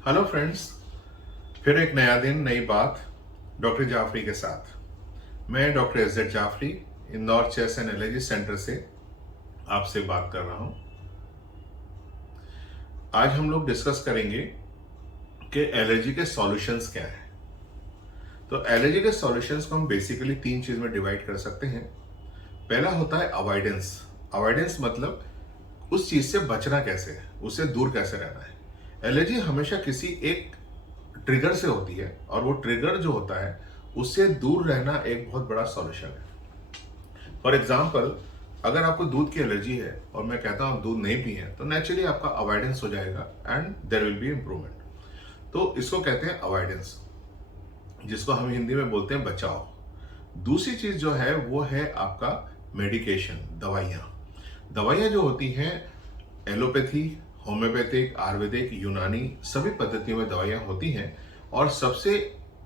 Hello friends, फिर एक नया दिन नई बात डॉक्टर जाफरी के साथ। मैं doctor S Z Jafri Indore chest and allergy centre से आपसे बात कर रहा हूं। आज हम लोग डिस्कस करेंगे कि एलर्जी के सॉल्यूशंस क्या है। तो एलर्जी के सॉल्यूशंस को हम बेसिकली तीन चीज में डिवाइड कर सकते हैं। पहला होता है अवॉइडेंस। अवॉइडेंस मतलब उस चीज से बचना कैसे है, उससे दूर कैसे रहना है। एलर्जी हमेशा किसी एक ट्रिगर से होती है और वो ट्रिगर जो होता है उससे दूर रहना एक बहुत बड़ा सॉल्यूशन है। फॉर एग्जाम्पल, अगर आपको दूध की एलर्जी है और मैं कहता हूं दूध नहीं पिए तो नेचुरली आपका अवॉइडेंस हो जाएगा and there will be improvement. तो इसको कहते हैं अवॉइडेंस, जिसको हम हिंदी में बोलते हैं बचाव। दूसरी चीज जो है वो है आपका मेडिकेशन, दवाइयाँ। दवाइयाँ जो होती हैं एलोपैथी, होम्योपैथिक, आयुर्वेदिक, यूनानी सभी पद्धतियों में दवाइयाँ होती हैं। और सबसे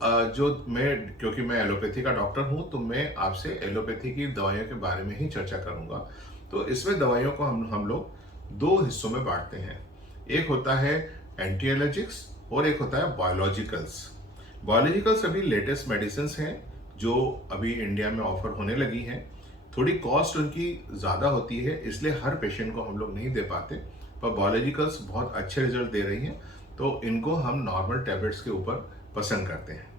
जो मैं, क्योंकि मैं एलोपैथी का डॉक्टर हूं तो मैं आपसे एलोपैथी की दवाइयों के बारे में ही चर्चा करूंगा। तो इसमें दवाइयों को हम लोग दो हिस्सों में बांटते हैं। एक होता है एंटी एलर्जिक्स और एक होता है बायोलॉजिकल्स। बायोलॉजिकल्स अभी लेटेस्ट मेडिसिन हैं जो अभी इंडिया में ऑफर होने लगी हैं। थोड़ी कॉस्ट उनकी ज़्यादा होती है, इसलिए हर पेशेंट को हम लोग नहीं दे पाते, पर बायोलॉजिकल्स बहुत अच्छे रिजल्ट दे रही हैं, तो इनको हम नॉर्मल टैबलेट्स के ऊपर पसंद करते हैं।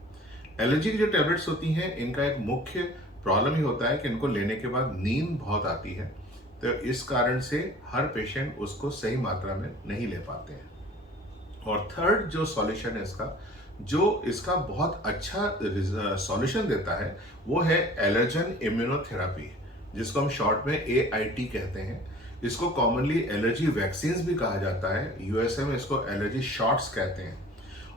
एलर्जी की जो टैबलेट्स होती हैं इनका एक मुख्य प्रॉब्लम ही होता है कि इनको लेने के बाद नींद बहुत आती है, तो इस कारण से हर पेशेंट उसको सही मात्रा में नहीं ले पाते हैं। और थर्ड जो सॉल्यूशन है इसका, जो इसका बहुत अच्छा सॉल्यूशन देता है, वो है एलर्जन इम्यूनोथेरापी, जिसको हम शॉर्ट में AIT कहते हैं। इसको कॉमनली एलर्जी वैक्सीन्स भी कहा जाता है, यूएसए में इसको एलर्जी शॉट्स कहते हैं।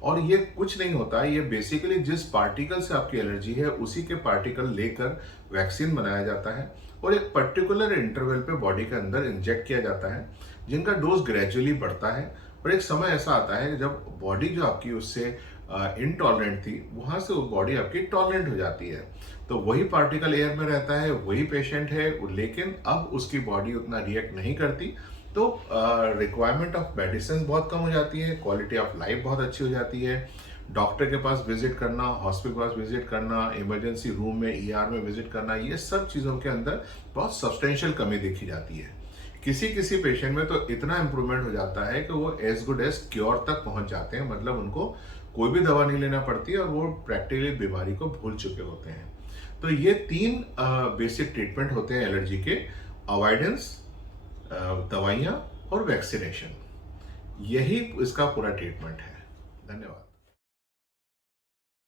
और ये कुछ नहीं होता, ये बेसिकली जिस पार्टिकल से आपकी एलर्जी है उसी के पार्टिकल लेकर वैक्सीन बनाया जाता है और एक पर्टिकुलर इंटरवल पे बॉडी के अंदर इंजेक्ट किया जाता है, जिनका डोज ग्रेजुअली बढ़ता है। और एक समय ऐसा आता है जब बॉडी जो आपकी उससे इनटॉलरेंट थी, वहां से वो बॉडी आपकी टॉलरेंट हो जाती है। तो वही पार्टिकल एयर में रहता है, वही पेशेंट है, लेकिन अब उसकी बॉडी उतना रिएक्ट नहीं करती, तो रिक्वायरमेंट ऑफ मेडिसिन बहुत कम हो जाती है, क्वालिटी ऑफ लाइफ बहुत अच्छी हो जाती है। डॉक्टर के पास विजिट करना, हॉस्पिटल के पास विजिट करना, इमरजेंसी रूम में ER में विजिट करना, ये सब चीज़ों के अंदर बहुत सब्सटेंशियल कमी देखी जाती है। किसी किसी पेशेंट में तो इतना इंप्रूवमेंट हो जाता है कि वो एज गुड एज क्योर तक पहुंच जाते हैं, मतलब उनको कोई भी दवा नहीं लेना पड़ती और वो प्रैक्टिकली बीमारी को भूल चुके होते हैं। तो ये तीन बेसिक ट्रीटमेंट होते हैं एलर्जी के: अवॉइडेंस, दवाइयाँ और वैक्सीनेशन। यही इसका पूरा ट्रीटमेंट है। धन्यवाद।